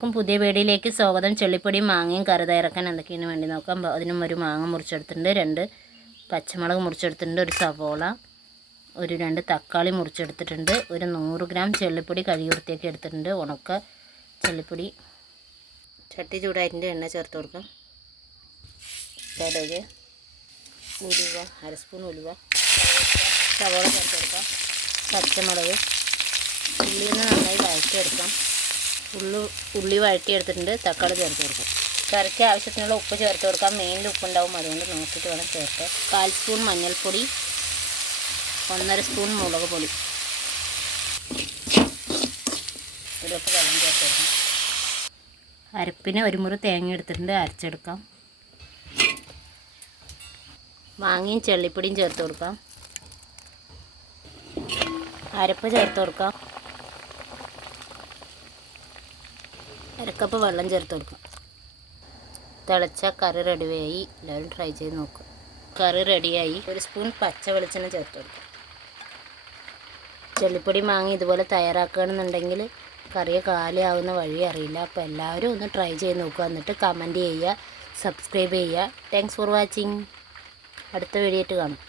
പുതിയ വീഡിയോയിലേക്ക് സ്വാഗതം. ചെള്ളിപ്പൊടിയും മാങ്ങയും കറി തയ്യാറാക്കാൻ എന്തൊക്കെയാണ് വേണ്ടി നോക്കാം. അതിനും ഒരു മാങ്ങ മുറിച്ചെടുത്തിട്ടുണ്ട്, 2 പച്ചമുളക് മുറിച്ചെടുത്തിട്ടുണ്ട്, ഒരു സവോള, ഒരു 2 തക്കാളി മുറിച്ചെടുത്തിട്ടുണ്ട്, ഒരു 100 ഗ്രാം ചെള്ളിപ്പൊടി കഴുകി വൃത്തിയാക്കി എടുത്തിട്ടുണ്ട്, ഉണക്ക ചെള്ളിപ്പൊടി. ചട്ടി ചൂടായിട്ടുണ്ട്, എണ്ണ ചേർത്ത് കൊടുക്കാം. കടുക്, ഉലുവ, 1 സ്പൂൺ ഉലുവ, സവോള ചേർത്ത് കൊടുക്കാം, പച്ചമുളക്, ഉള്ളിയൊന്ന് നന്നായി വഴറ്റിയെടുക്കാം. ഉള്ളി വഴറ്റിയെടുത്തിട്ടുണ്ട്, തക്കാളി ചേർത്ത് കൊടുക്കാം. കറിക്ക് ആവശ്യത്തിനുള്ള ഉപ്പ് ചേർത്ത് കൊടുക്കാം. മെയിനിൽ ഉപ്പുണ്ടാവും, അതുകൊണ്ട് നോക്കിയിട്ട് വേണം ചേർക്കാൻ. 1/4 സ്പൂൺ മഞ്ഞൾപ്പൊടി, 1.5 സ്പൂൺ മുളക് പൊടി, ഇതൊക്കെ വെള്ളം ചേർത്ത് കൊടുക്കാം. അരപ്പിന് 1 മുറി തേങ്ങ എടുത്തിട്ടുണ്ട്, അരച്ചെടുക്കാം. മാങ്ങയും ചെള്ളിപ്പൊടിയും ചേർത്ത് കൊടുക്കാം. അരപ്പ് ചേർത്ത് കൊടുക്കാം. 1 കപ്പ് വെള്ളം ചേർത്ത് കൊടുക്കാം. തിളച്ച കറി റെഡിയായി. എല്ലാവരും ട്രൈ ചെയ്ത് നോക്കുക. കറി റെഡിയായി. 1 സ്പൂൺ പച്ച വെളിച്ചെണ്ണ ചേർത്ത് കൊടുക്കാം. ചെള്ളിപ്പൊടി മാങ്ങ ഇതുപോലെ തയ്യാറാക്കുകയാണെന്നുണ്ടെങ്കിൽ കറിയെ കാലിയാവുന്ന വഴി അറിയില്ല. അപ്പോൾ എല്ലാവരും ഒന്ന് ട്രൈ ചെയ്ത് നോക്കുക. എന്നിട്ട് കമൻറ്റ് ചെയ്യുക, സബ്സ്ക്രൈബ് ചെയ്യുക. Thanks for watching. അടുത്ത വീഡിയോ ആയിട്ട് കാണാം.